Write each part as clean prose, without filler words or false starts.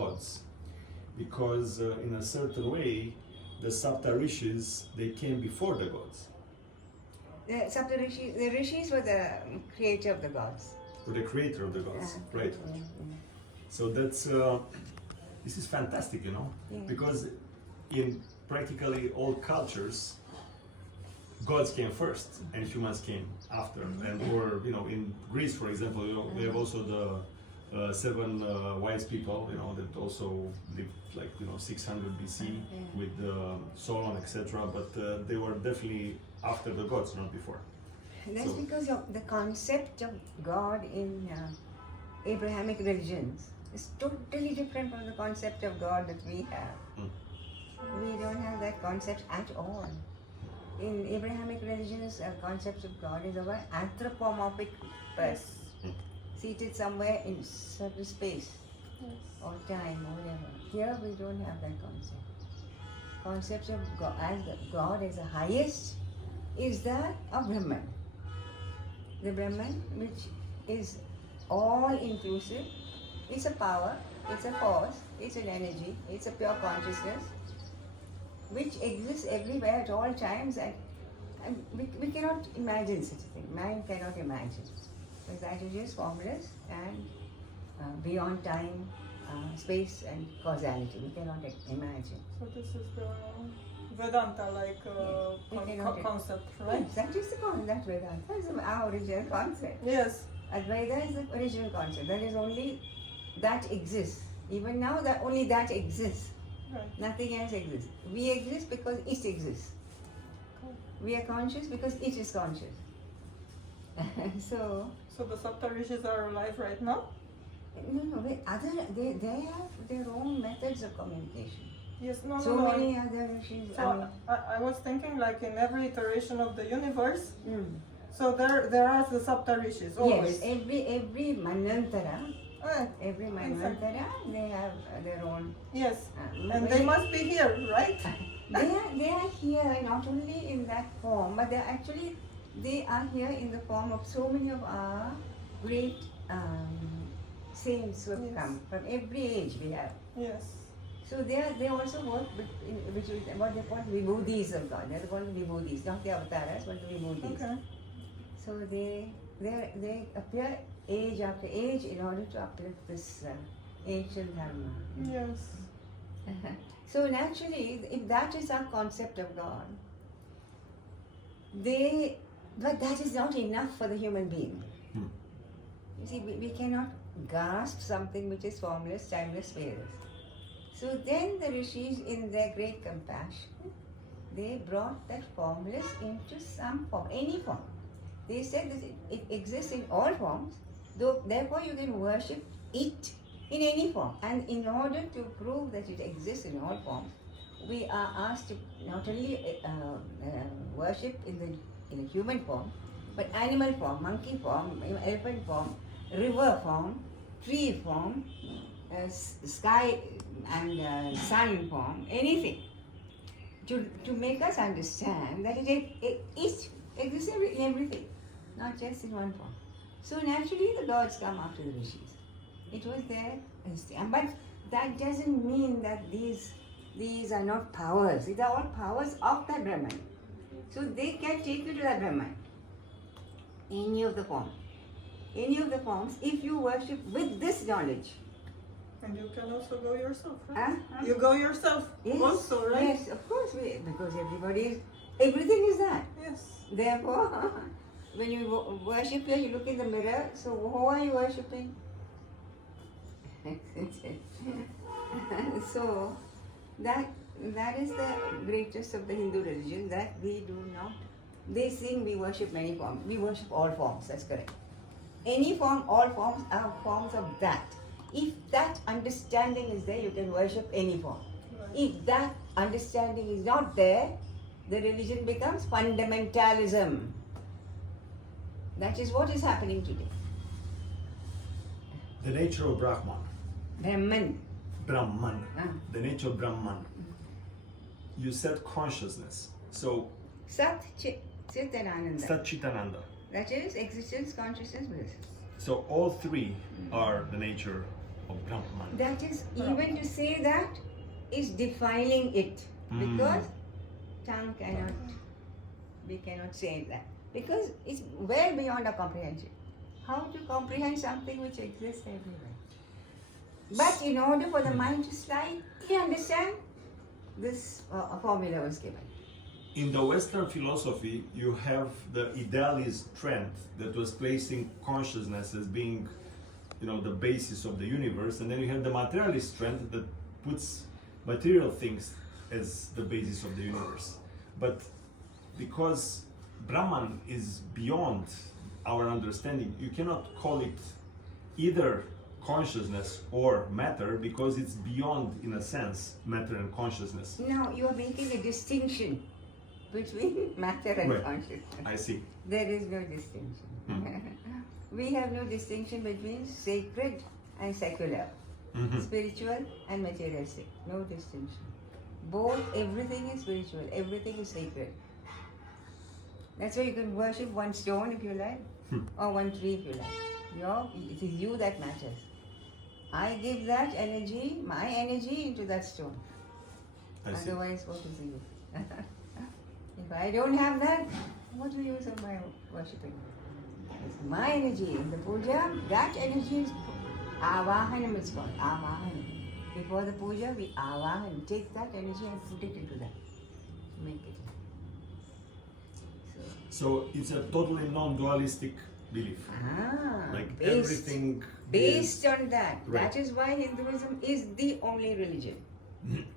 gods, because in a certain way, the Saptarshis, they came before the gods. The rishis were the creator of the gods. Or the creator of the gods, right? Yeah. So that's this is fantastic, you know, Yeah. because in practically all cultures, gods came first and humans came after. And or you know, in Greece, for example, you know, we have also the seven wise people, you know, that also lived like 600 BC with Solon, etc. But they were definitely after the gods, not before. That's because of the concept of God in Abrahamic religions is totally different from the concept of God that we have. We don't have that concept at all. In Abrahamic religions, concept of God is of an anthropomorphic person, seated somewhere in certain space or time or whatever. Here we don't have that concept. Concept of God as the highest is that of Brahman. The Brahman, which is all-inclusive, it's a power, it's a force, it's an energy, it's a pure consciousness, which exists everywhere at all times, and we cannot imagine such a thing. Man cannot imagine, because that is just formless and beyond time, space and causality. We cannot imagine. So this is the Vedanta concept, right? Yes, that is the concept. That Vedanta is our original concept. Yes. Advaita is the original concept. That is only that exists. Even now, that only that exists. Right. Nothing else exists. We exist because it exists. Cool. We are conscious because it is conscious. So the Saptarshis are alive right now? no, they have their own methods of communication. Yes, So many other rishis. So I was thinking, like in every iteration of the universe, Mm. so there are the Saptarshis always. Yes, every manvantara, Ah, every manvantara, they have their own. yes, uh, and they must be here, right? They are here not only in that form, but they are here in the form of so many of our great saints who have Yes. come from every age we have. Yes. So they also work which is what they call vibhudis of God. They're called vibhudis, not the avatars, but the vibhudis. Okay. So they appear age after age in order to uplift this ancient dharma. Yes. So naturally, if that is our concept of God, but that is not enough for the human being. You see, we cannot grasp something which is formless, timeless, spaceless. So then the rishis, in their great compassion, they brought that formless into some form, any form. They said that it exists in all forms, therefore you can worship it in any form. And in order to prove that it exists in all forms, we are asked to not only worship in a human form, but animal form, monkey form, elephant form, river form, tree form, sky and sun form, anything, to make us understand that it exists in everything, not just in one form. So naturally the gods come after the rishis. It was their instinct. But that doesn't mean that these are not powers. These are all powers of that Brahman. So they can take you to that Brahman. Any of the forms. Any of the forms, if you worship with this knowledge. And you can also go yourself, right? Huh? You go yourself Yes, also, right? Yes, of course, because everything is that. Yes. Therefore, when you worship here, you look in the mirror, so who are you worshipping? So, that is the greatest of the Hindu religion, that we do not, they think we worship many forms. We worship all forms, that's correct. Any form, all forms are forms of that. If that understanding is there, you can worship any form. Right. If that understanding is not there, the religion becomes fundamentalism. That is what is happening today. The nature of Brahman. Brahman. The nature of Brahman. You said consciousness. So Sat Chit and Ananda. Sat Chit Ananda. That is existence, consciousness, bliss. So all three are the nature of Brahman. That is, even to say that is defining it. Because tongue cannot, we cannot say that. Because it's well beyond our comprehension. How to comprehend something which exists everywhere? But in order for the mind to slightly understand, this formula was given. In the Western philosophy, you have the idealist trend that was placing consciousness as being, the basis of the universe, and then you have the materialist trend that puts material things as the basis of the universe. But because Brahman is beyond our understanding, you cannot call it either consciousness or matter, because it's beyond, in a sense, matter and consciousness. Now you are making a distinction between matter and Right. consciousness. I see. There is no distinction. We have no distinction between sacred and secular, spiritual and materialistic. No distinction. Both, everything is spiritual, everything is sacred. That's why you can worship one stone if you like, or one tree if you like. It is you that matters. I give that energy, my energy, into that stone. I see. Otherwise, what is the use? If I don't have that, what's the use of my worshipping? It's my energy. In the puja, that energy is avahanam, is called avahanam. Before the puja, we avahan, take that energy and put it into that. Make it. So it's a totally non-dualistic belief. Like everything based on that. Right. That is why Hinduism is the only religion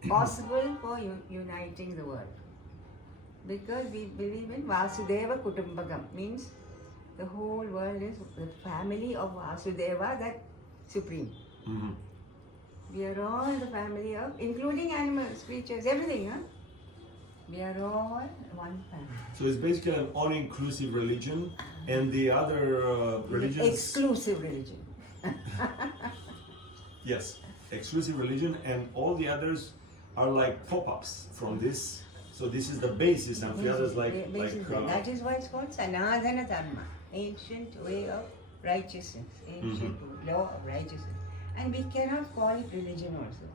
possible for uniting the world. Because we believe in Vasudeva Kutumbakam, means the whole world is the family of Vasudeva, that supreme. We are all the family of, including animals, creatures, everything, huh? We are all one family. So it's basically an all-inclusive religion, and the other religions... Exclusive religion. Yes, exclusive religion, and all the others are like pop-ups from this. So this is the basis, and the others that is why it's called Sanadana Dharma, ancient way of righteousness, ancient law of righteousness. And we cannot call it religion also.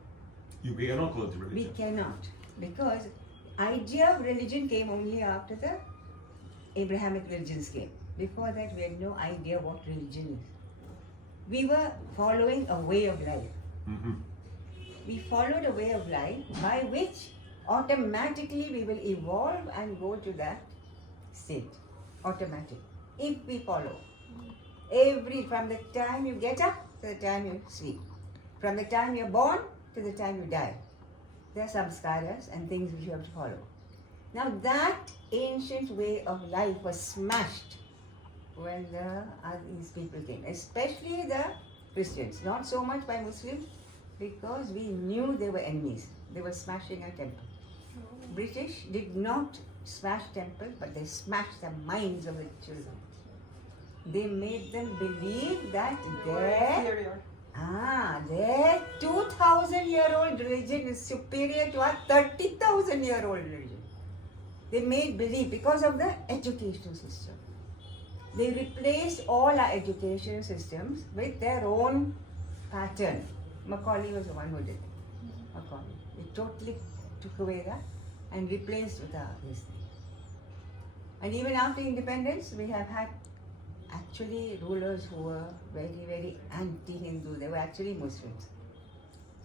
You cannot call it religion. We cannot, because idea of religion came only after the Abrahamic religions came. Before that, we had no idea what religion is. We were following a way of life. We followed a way of life by which automatically we will evolve and go to that state. Automatic. If we follow. From the time you get up to the time you sleep. From the time you're born to the time you die. There are samskaras and things which you have to follow. Now that ancient way of life was smashed when these people came, especially the Christians. Not so much by Muslims, because we knew they were enemies. They were smashing our temple. British did not smash temples, but they smashed the minds of the children. They made them believe that their 2,000-year-old religion is superior to our 30,000-year-old religion. They made believe because of the educational system. They replaced all our education systems with their own pattern. Macaulay was the one who did it. Macaulay. He totally took away that and replaced with this thing. And even after independence, we have had actually rulers who were very, very anti-Hindu. They were actually Muslims.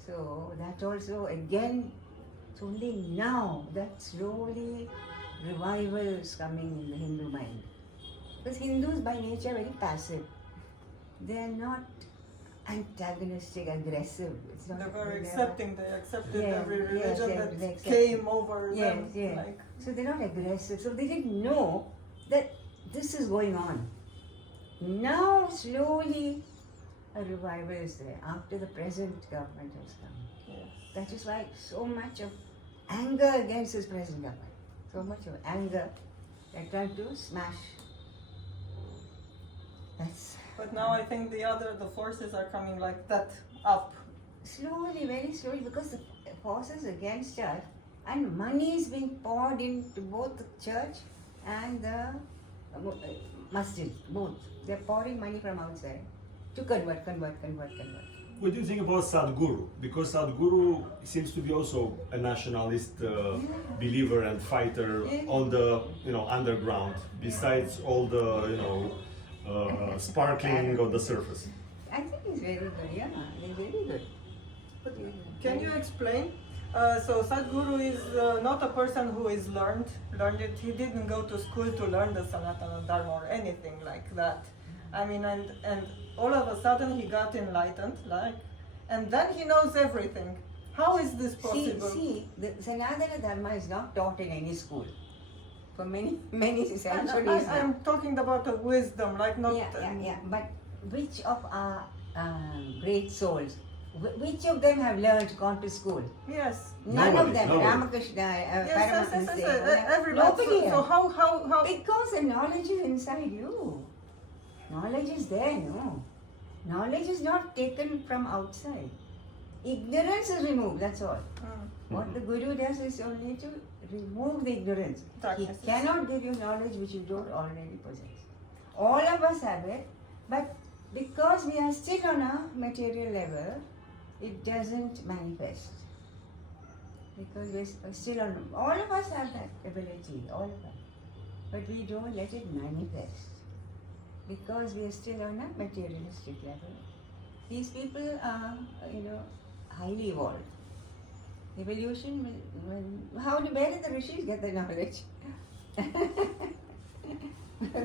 So that also, again, it's only now that slowly revival is coming in the Hindu mind. Because Hindus by nature are very passive. They are not antagonistic, aggressive. It's not. They were accepting. They accepted Yeah, every yes, religion yes, they that accepted. came over Yes, them. yes. Like, So they're not aggressive. So they didn't know that this is going on. Now slowly a revival is there after the present government has come. yes. That is why so much of anger against this present government. So much of anger. They're trying to smash. That's But now I think the forces are coming like that up. slowly, very slowly, because the forces against us and money is being poured into both the church and the masjid, both. They're pouring money from outside to convert. What do you think about Sadhguru? Because Sadhguru seems to be also a nationalist believer and fighter on the underground. Besides all the sparkling on the surface. I think he's very good. Yeah, he's very good. Can you explain? So Sadhguru is not a person who is learned it. He didn't go to school to learn the Sanatana Dharma or anything like that. I mean, and all of a sudden he got enlightened, and then he knows everything. How is this possible? See, the Sanatana Dharma is not taught in any school for many centuries now. I'm talking about the wisdom, not. Yeah. But which of our great souls? Which of them have learned, gone to school? Yes. None of them. Nobody. Ramakrishna, Paramahansa, everybody. nobody. So how? Because the knowledge is inside you. Knowledge is there, no. Knowledge is not taken from outside. Ignorance is removed, that's all. What the Guru does is only to remove the ignorance. Darkness. He cannot give you knowledge which you don't already possess. All of us have it, but because we are still on a material level, it doesn't manifest. Because we're still on, all of us have that ability, all of us. But we don't let it manifest. Because we are still on a materialistic level. These people are, highly evolved. Evolution, where did the rishis get the knowledge?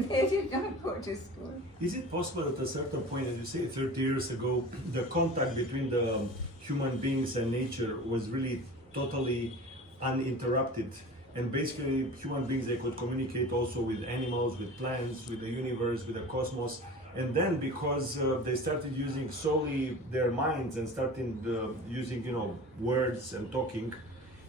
They did not go to school. Is it possible at a certain point, as you say, 30 years ago, the contact between the human beings and nature was really totally uninterrupted? And basically, human beings, they could communicate also with animals, with plants, with the universe, with the cosmos. And then, because they started using solely their minds and started using, words and talking,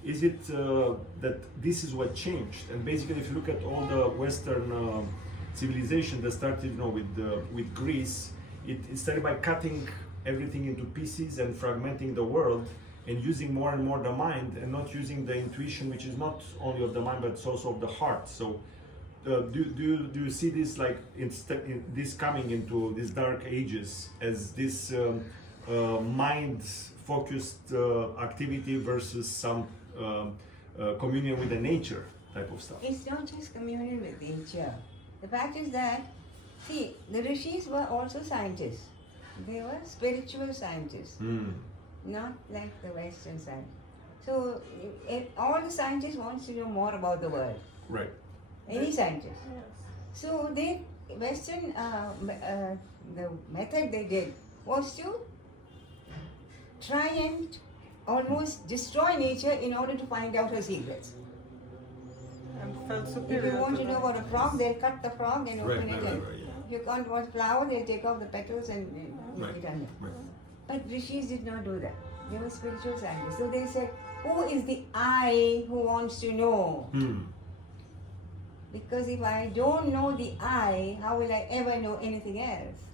is it that this is what changed? And basically, if you look at all the Western civilization that started, with Greece, it started by cutting everything into pieces and fragmenting the world, and using more and more the mind, and not using the intuition, which is not only of the mind but it's also of the heart. So do you see this in this coming into these dark ages as this mind focused activity versus some communion with the nature type of stuff? It's not just communion with nature. The fact is that, see, the rishis were also scientists. They were spiritual scientists. Not like the Western side. So all the scientists want to know more about the world. Right. Any scientist. Yes. So Western, the method they did was to try and almost destroy nature in order to find out her secrets. And felt If superior. you want to them. know about a frog, they'll cut the frog and open it. Right, And yeah. if you can't want flower, they'll take off the petals and make it under. Right. But rishis did not do that. They were spiritual scientists. So they said, who is the I who wants to know? Because if I don't know the I, how will I ever know anything else?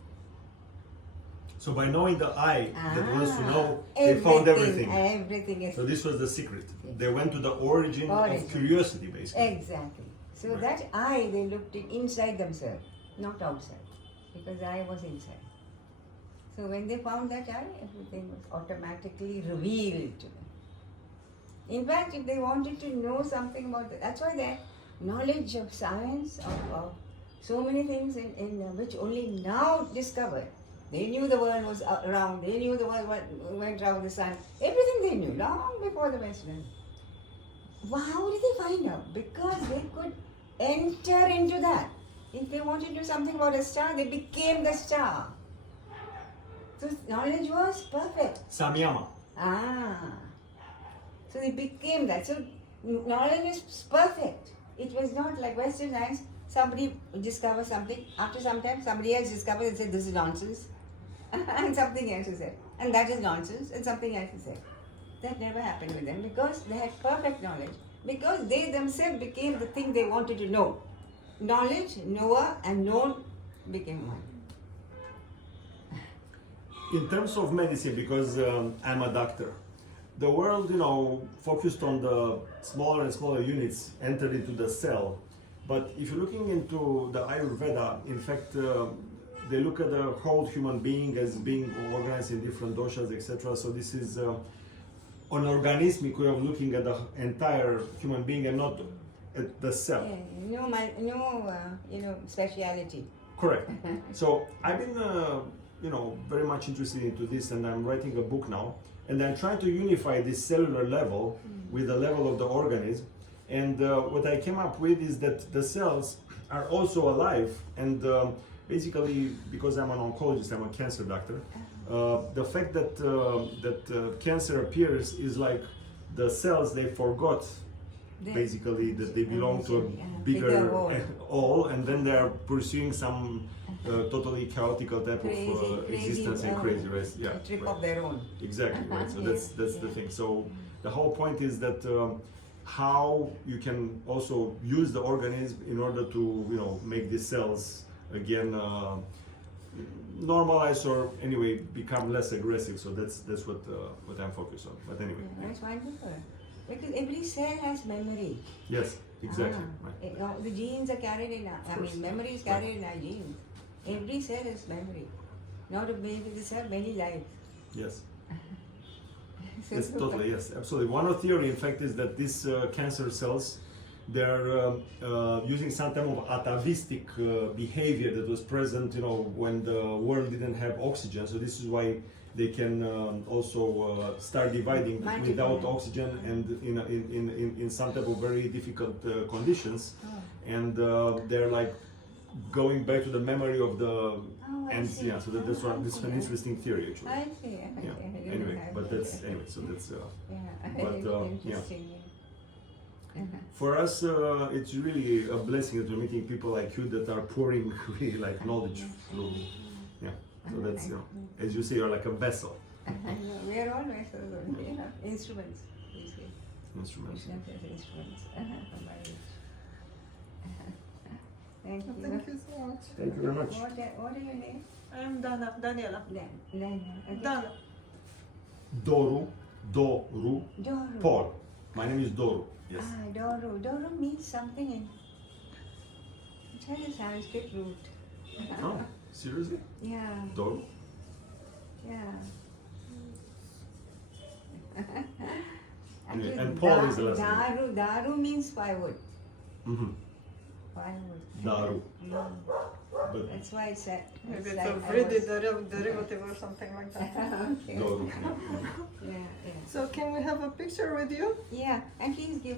So by knowing the I that wants to know, they found everything. Everything is So this was the secret. Yes. They went to the origin of curiosity, basically. exactly. So Right. that I, they looked inside themselves, not outside. Because I was inside. So when they found that I, everything was automatically revealed to them. In fact, if they wanted to know something about that's why their knowledge of science, of so many things in which only now discovered. They knew the world was around, they knew the world went around the sun. Everything they knew, long before the Western. How did they find out? Because they could enter into that. If they wanted to do something about a star, they became the star. So knowledge was perfect. Samyama. So they became that. So knowledge is perfect. It was not like Western science. Somebody discovers something. After some time, somebody else discovers and said, this is nonsense. And something else is said. And that is nonsense. And something else is said. That never happened with them because they had perfect knowledge. Because they themselves became the thing they wanted to know. Knowledge, knower, and known became one. In terms of medicine, because I'm a doctor, the world, focused on the smaller and smaller units, entered into the cell. But if you're looking into the Ayurveda, in fact, they look at the whole human being as being organized in different doshas, etc. So this is an organismic way of looking at the entire human being and not at the cell. No speciality. Correct. So I've been, very much interested into this, and I'm writing a book now, and I'm trying to unify this cellular level with the level of the organism. And what I came up with is that the cells are also alive, and basically, because I'm an oncologist, I'm a cancer doctor. The fact that cancer appears is like the cells they forgot. Basically, that they belong to a bigger all, and then they are pursuing some totally chaotic type of existence and crazy, right? Yeah, trip right. of their own. Exactly, right. So that's the thing. So the whole point is that how you can also use the organism in order to make these cells again normalize, or anyway become less aggressive. So that's what I'm focused on. But anyway, That's wonderful. Because every cell has memory. yes, exactly. Right. The genes are carried in our, memory is carried in our genes. Every cell has memory. Not a baby, the cell, many lives. Yes. Yes, totally, yes, absolutely. One of the theory, in fact, is that these cancer cells, they're using some type of atavistic behavior that was present, when the world didn't have oxygen. So this is why they can also start dividing without oxygen and in some type of very difficult conditions. And they're like going back to the memory of the ends. Yeah, so that's why this is an interesting theory actually. I see. Yeah. Anyway, but that's so that's but interesting. for us it's really a blessing that we're meeting people like you that are pouring really like knowledge through. Yeah. So that's as you say, you're like a vessel. We are all vessels, instruments. You see. Instruments. Instruments. Thank you. Thank you so much. Thank you very much. What are your name? I'm Daniela. Lena. Dana. Doru, Doru. Paul. My name is Doru. Yes. Doru. Doru means something in. It has a Sanskrit root. Oh, seriously? Yeah. Doru? Yeah. Anyway, and Paul is the last name. Daru means firewood. Mm-hmm. Firewood. Daru. But That's why it's a. Maybe it's like a I really was- derivative or something like that. Okay. Doru. Yeah. So can we have a picture with you? Yeah, and please give